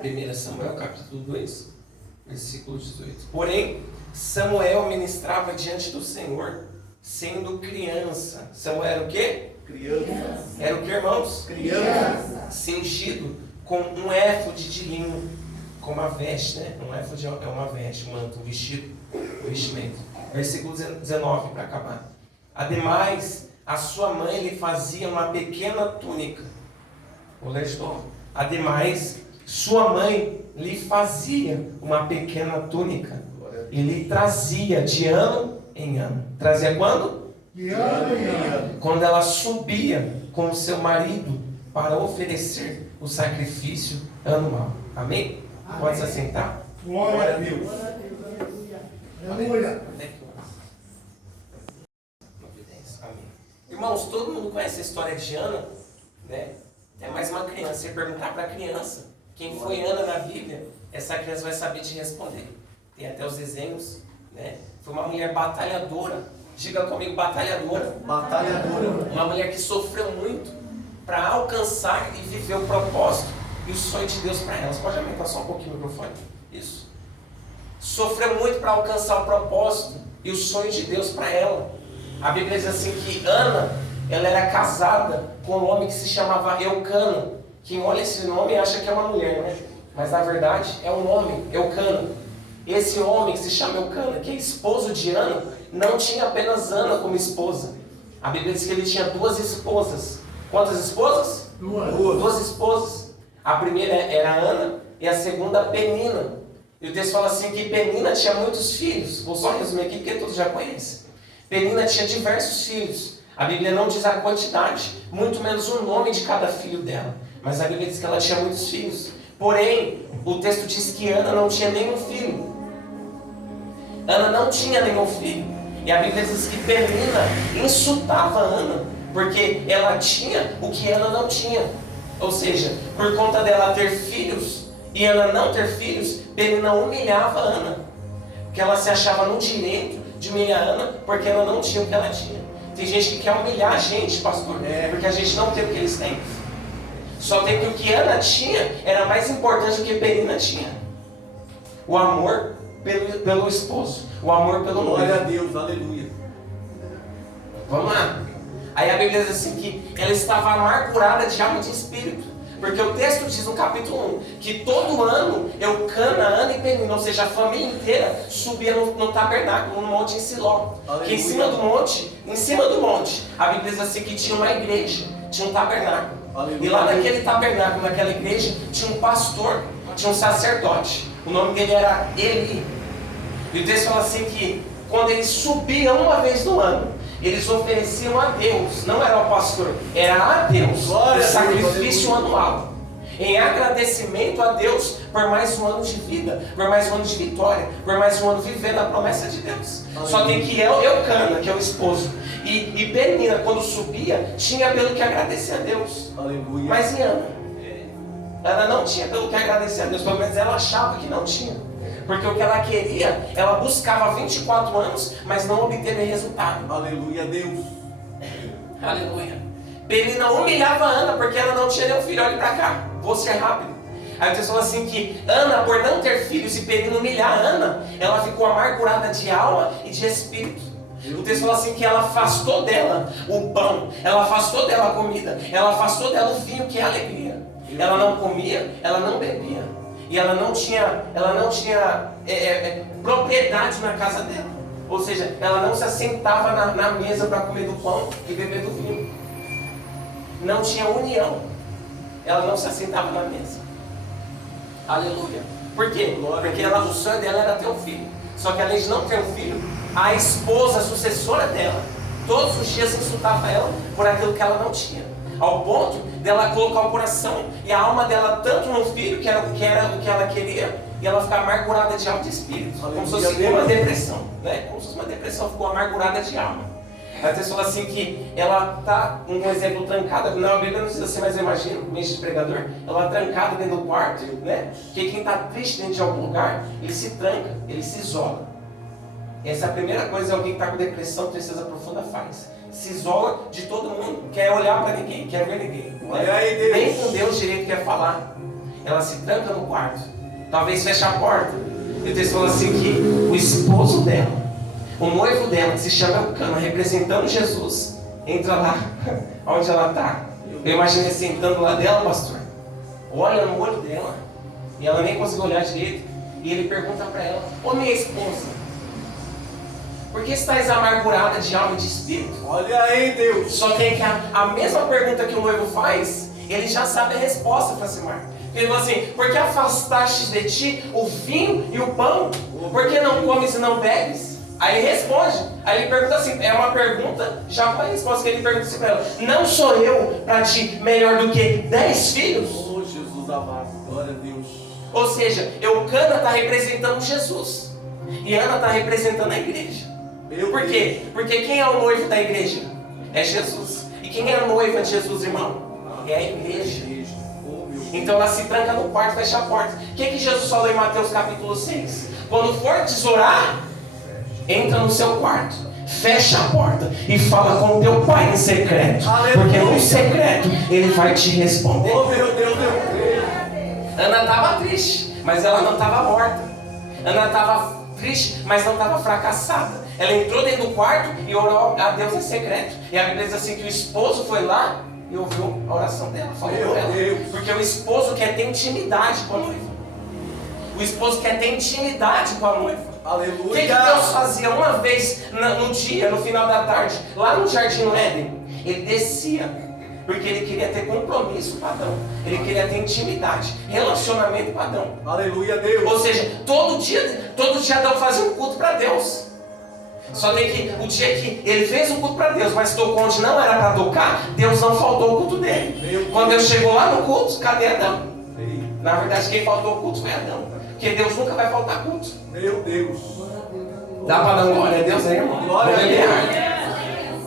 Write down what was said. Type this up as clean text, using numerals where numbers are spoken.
1 Samuel capítulo 2, versículo 18. Porém, Samuel ministrava diante do Senhor, sendo criança. Samuel era o quê? Criança. Era o que, irmãos? Criança. Cingido com um éfode de linho, com uma veste, né? Um éfode é uma veste, um manto, um vestido, um vestimento. Versículo 19 para acabar. Ademais, a sua mãe lhe fazia uma pequena túnica. Vou ler de novo. Ademais, sua mãe lhe fazia uma pequena túnica e lhe trazia de ano em ano. Trazia quando? De ano em ano. Quando ela subia com o seu marido para oferecer o sacrifício anual. Amém? Amém. Pode se assentar? Glória a Deus. Aleluia. Amém. Irmãos, todo mundo conhece a história de Ana, né? É mais uma criança. Se perguntar para a criança quem foi Ana na Bíblia, essa criança vai saber te responder. Tem até os desenhos, né? Foi uma mulher batalhadora. Diga comigo, batalhadora. Batalhadora. Uma mulher que sofreu muito para alcançar e viver o propósito e o sonho de Deus para ela. Você pode aumentar só um pouquinho o microfone? Isso. Sofreu muito para alcançar o propósito e o sonho de Deus para ela. A Bíblia diz assim que Ana, ela era casada com um homem que se chamava Eucana. Quem olha esse nome acha que é uma mulher, né? Mas na verdade é um homem, Eucana. Esse homem que se chama Eucana, que é esposo de Ana, não tinha apenas Ana como esposa. A Bíblia diz que ele tinha 2 esposas. Quantas esposas? 2 esposas. A primeira era Ana e a segunda Penina. E o texto fala assim que Penina tinha muitos filhos. Vou só resumir aqui porque todos já conhecem. Penina tinha diversos filhos. A Bíblia não diz a quantidade, muito menos o nome de cada filho dela. Mas a Bíblia diz que ela tinha muitos filhos. Porém, o texto diz que Ana não tinha nenhum filho. Ana não tinha nenhum filho. E a Bíblia diz que Penina insultava Ana, porque ela tinha o que Ana não tinha. Ou seja, por conta dela ter filhos e Ana não ter filhos, Penina humilhava Ana. Porque ela se achava no direito de humilhar Ana, porque ela não tinha o que ela tinha. Tem gente que quer humilhar a gente, pastor, porque a gente não tem o que eles têm. Só tem que o que Ana tinha era mais importante do que Penina tinha. O amor pelo esposo, o amor pelo noivo. Glória a Deus, aleluia. Vamos lá. Aí a Bíblia diz assim que ela estava amargurada de alma e de espírito. Porque o texto diz no capítulo 1 que todo ano Eucana, Ana e Penina, ou seja, a família inteira subia no tabernáculo, no monte em Siló. Aleluia. Que em cima do monte, a Bíblia diz assim que tinha uma igreja, tinha um tabernáculo. Aleluia. E lá naquele tabernáculo, naquela igreja, tinha um pastor, tinha um sacerdote. O nome dele era Eli. E o texto fala assim que quando eles subiam uma vez no ano, eles ofereciam a Deus, não era ao pastor, era a Deus, o sacrifício anual. Em agradecimento a Deus por mais um ano de vida, por mais um ano de vitória, por mais um ano vivendo a promessa de Deus. Aleluia. Só tem que Eucana, que é o esposo, e Penina, quando subia, tinha pelo que agradecer a Deus. Aleluia. Mas e Ana? Ana não tinha pelo que agradecer a Deus, pelo menos ela achava que não tinha. Porque o que ela queria, ela buscava 24 anos, mas não obteve resultado. Aleluia, Deus. Aleluia. Penina humilhava Ana porque ela não tinha nenhum filho. Olha pra cá, vou ser rápido. Aí o texto fala assim que Ana, por não ter filhos e Penina humilhar Ana, ela ficou amargurada de alma e de espírito. O texto fala assim que ela afastou dela o pão, ela afastou dela a comida, ela afastou dela o vinho, que é a alegria. Ela não comia, ela não bebia. E ela não tinha propriedade na casa dela. Ou seja, ela não se assentava na mesa para comer do pão e beber do vinho. Não tinha união. Ela não se assentava na mesa. Aleluia. Por quê? Porque o sonho dela era ter um filho. Só que além de não ter um filho, a esposa, a sucessora dela, todos os dias insultava ela por aquilo que ela não tinha. Ao ponto dela colocar o coração e a alma dela tanto no filho, que era o que ela queria, e ela ficar amargurada de alma e de espírito. Como se fosse uma depressão, né? Como se fosse uma depressão, ficou amargurada de alma. A pessoa fala assim que ela está, um exemplo, trancada, não, a Bíblia não diz assim, mas eu imagino, mente de pregador, ela trancada dentro do quarto, né? Porque quem está triste dentro de algum lugar, ele se tranca, ele se isola. Essa é a primeira coisa que alguém que está com depressão, tristeza profunda faz. Se isola de todo mundo, quer olhar para ninguém, quer ver ninguém. Né? Nem com Deus direito quer falar. ela se tranca no quarto. Talvez feche a porta. E o texto fala assim que o esposo dela, o noivo dela, que se chama Elcana, representando Jesus, entra lá onde ela está. Eu imaginei sentando lá dela, pastor. Olha no olho dela. E ela nem conseguiu olhar direito. E ele pergunta para ela: ô minha esposa, por que estás amargurada de alma e de espírito? Olha aí, Deus. Só que a mesma pergunta que o noivo faz, ele já sabe a resposta, Francimar. Ele fala assim: por que afastaste de ti o vinho e o pão? Por que não comes e não bebes? Aí ele responde. Aí ele pergunta assim, é uma pergunta, já com a resposta que ele pergunta assim para ela: não sou eu para ti melhor do que 10 filhos? Oh, Jesus amado, glória a Deus. Ou seja, Eucana está representando Jesus. E Ana está representando a igreja. Por quê? Porque quem é o noivo da igreja? É Jesus. E quem é a noiva de Jesus, irmão? É a igreja. Então ela se tranca no quarto, fecha a porta. O que Jesus falou em Mateus capítulo 6? Quando for tesourar, entra no seu quarto, fecha a porta e fala com o teu pai em secreto. Porque no secreto ele vai te responder. Oh meu Deus, Ana estava triste, mas ela não estava morta. Ana estava triste, mas não estava fracassada. Ela entrou dentro do quarto e orou a Deus em secreto. E a Bíblia diz assim que o esposo foi lá e ouviu a oração dela, falou com ela. Porque o esposo quer ter intimidade com a noiva. O esposo quer ter intimidade com a noiva. Aleluia. O que Deus fazia uma vez no dia, no final da tarde, lá no Jardim do Éden? Ele descia, porque ele queria ter compromisso com Adão. Ele queria ter intimidade, relacionamento com Adão. Aleluia, Deus. Ou seja, todo dia Adão fazia um culto para Deus. Só tem que o dia que ele fez um culto para Deus, mas tocou onde não era para tocar, Deus não faltou o culto dele. Quando Deus chegou lá no culto, cadê Adão? Na verdade, quem faltou o culto foi Adão. Porque Deus nunca vai faltar culto. Meu Deus. Dá para dar glória a Deus aí, irmão? Glória a Deus.